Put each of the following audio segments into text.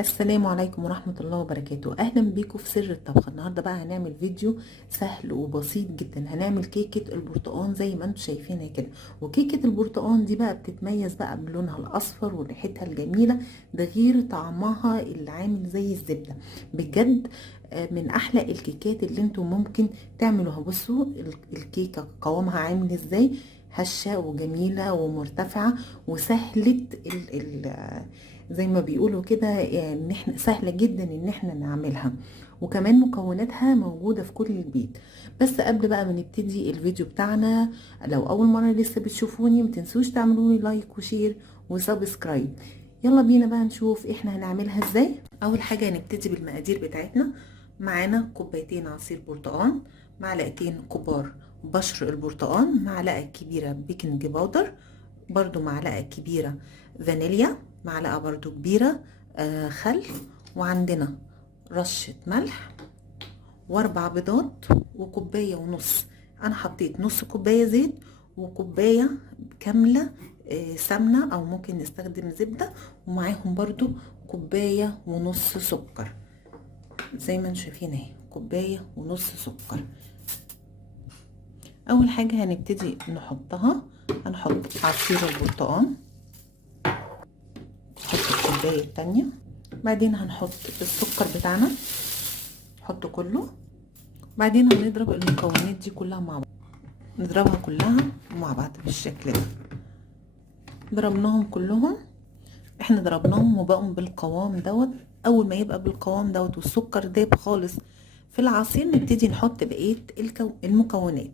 السلام عليكم ورحمة الله وبركاته. أهلا بيكم في سر الطبخ. النهاردة بقى هنعمل فيديو سهل وبسيط جدا. هنعمل كيكة البرتقال زي ما انتم شايفينها كده. وكيكة البرتقال دي بقى بتتميز بقى بلونها الأصفر وريحتها الجميلة، ده غير طعمها اللي عامل زي الزبدة بجد. من أحلى الكيكات اللي انتم ممكن تعملوها. بصوا الكيكة قوامها عامل ازاي، هشة وجميلة ومرتفعة وسهلة زي ما بيقولوا كده، يعني ان احنا سهله جدا ان احنا نعملها، وكمان مكوناتها موجوده في كل البيت. بس قبل بقى ما نبتدي الفيديو بتاعنا، لو اول مره لسه بتشوفوني متنسوش تعملوا لي لايك وشير وسبسكرايب. يلا بينا بقى نشوف احنا هنعملها ازاي. اول حاجه هنبتدي بالمقادير بتاعتنا. معانا كوبايتين عصير برتقال، معلقتين كبار بشر البرتقال، معلقه كبيره بيكنج باودر، برضو معلقه كبيره فانيليا، معلقة برضو كبيرة خل، وعندنا رشة ملح، واربع بيضات، وكوباية ونص. انا حطيت نص كوباية زيت، وكوباية كاملة سمنة او ممكن نستخدم زبدة، ومعاهم برضو كوباية ونص سكر. زي ما انتم شايفين اهي كوباية ونص سكر. اول حاجة هنبتدي نحطها، هنحط عصير البرتقال، نحط الكوباية التانية، بعدين هنحط السكر بتاعنا نحطه كله، بعدين هنضرب المكونات دي كلها مع بعض، نضربها كلها مع بعض بالشكل ده. ضربناهم كلهم، احنا ضربناهم وبقوا بالقوام دوت. اول ما يبقى بالقوام دوت والسكر داب خالص في العصير، نبتدي نحط بقية المكونات.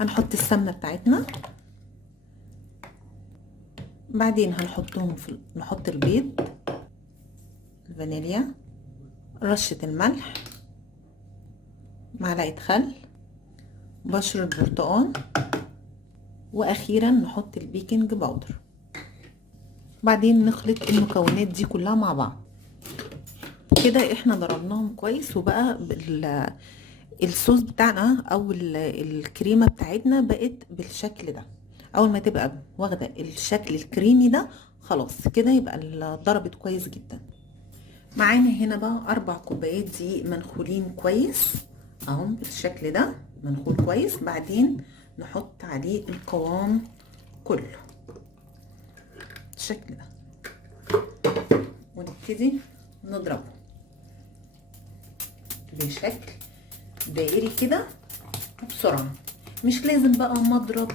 هنحط السمنة بتاعتنا، بعدين هنحطهم نحط البيض، الفانيليا، رشة الملح، معلقة خل، بشر البرتقال، واخيرا نحط البيكنج باودر. بعدين نخلط المكونات دي كلها مع بعض كده. احنا ضربناهم كويس وبقى الصوص بتاعنا او الكريمه بتاعتنا بقت بالشكل ده. اول ما تبقى واخده الشكل الكريمي ده خلاص كده يبقى ضربت كويس جدا. معانا هنا بقى 4 كوبايات دقيق منخولين كويس اهو بالشكل ده، منخول كويس. بعدين نحط عليه القوام كله بالشكل ده، ونبتدي نضربه بشكل دائري كده بسرعة. مش لازم بقى مضرب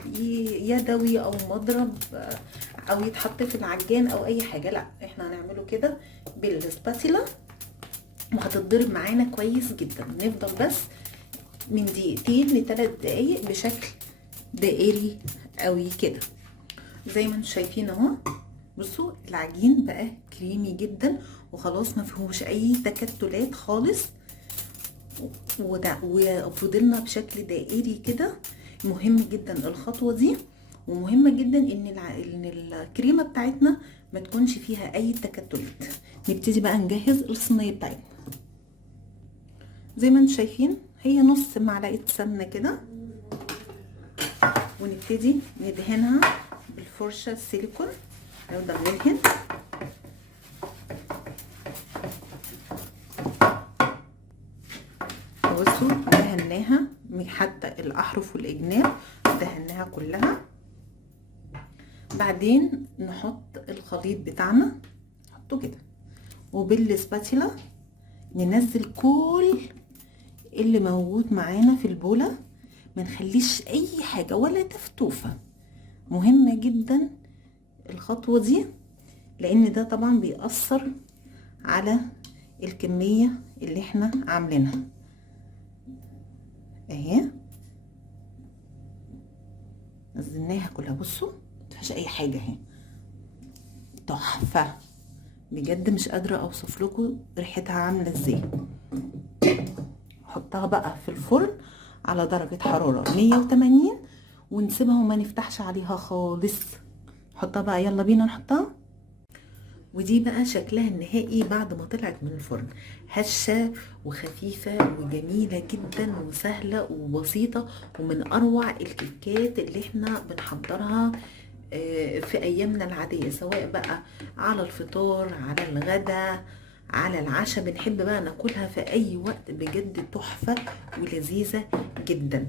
يدوي او مضرب او يتحط في العجان او اي حاجة، لا احنا هنعمله كده بالسباتيلا وهتتضرب معانا كويس جدا. نفضل بس من دقيقتين ل3 دقايق بشكل دائري قوي كده زي ما انتم شايفين اهو. بصوا العجين بقى كريمي جدا وخلاص ما فيهوش اي تكتلات خالص، وفضلنا بشكل دائري كده. مهم جدا الخطوه دي، ومهمه جدا ان الكريمه بتاعتنا ما تكونش فيها اي تكتلات. نبتدي بقى نجهز الصينيه بتاعتنا. زي ما انتم شايفين هي نص معلقه سمنه كده، ونبتدي ندهنها بالفرشه السيليكون. نفضل ندهن بصوا دهناها حتى الاحرف والاجناب دهناها كلها. بعدين نحط الخليط بتاعنا نحطه كده، وبالسباتيلا ننزل كل اللي موجود معانا في البولة، ما نخليش اي حاجة ولا تفتوفة. مهمة جدا الخطوة دي لان ده طبعا بيأثر على الكمية اللي احنا عاملينها اهي. نزلناها كلها بصوا مفيهاش اي حاجة اهي، تحفة بجد. مش قادرة اوصف لكم ريحتها عاملة ازاي. نحطها بقى في الفرن على درجة حرارة 180 ونسيبها وما نفتحش عليها خالص. نحطها بقى، يلا بينا نحطها. ودي بقى شكلها النهائي بعد ما طلعت من الفرن، هشة وخفيفة وجميلة جدا وسهلة وبسيطة، ومن اروع الكيكات اللي احنا بنحضرها في ايامنا العادية، سواء بقى على الفطار، على الغدا، على العشاء، بنحب بقى ناكلها في اي وقت. بجد تحفة ولذيذة جدا.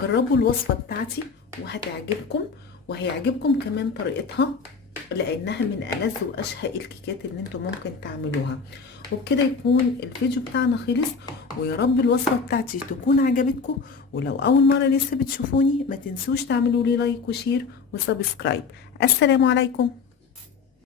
جربوا الوصفة بتاعتي وهتعجبكم، وهيعجبكم كمان طريقتها، لانها من ألذ واشهى الكيكات اللي انتم ممكن تعملوها. وبكده يكون الفيديو بتاعنا خلص، ويا رب الوصفة بتاعتي تكون عجبتكم. ولو اول مرة لسه بتشوفوني، ما تنسوش تعملوا لي لايك وشير وسبسكرايب. السلام عليكم.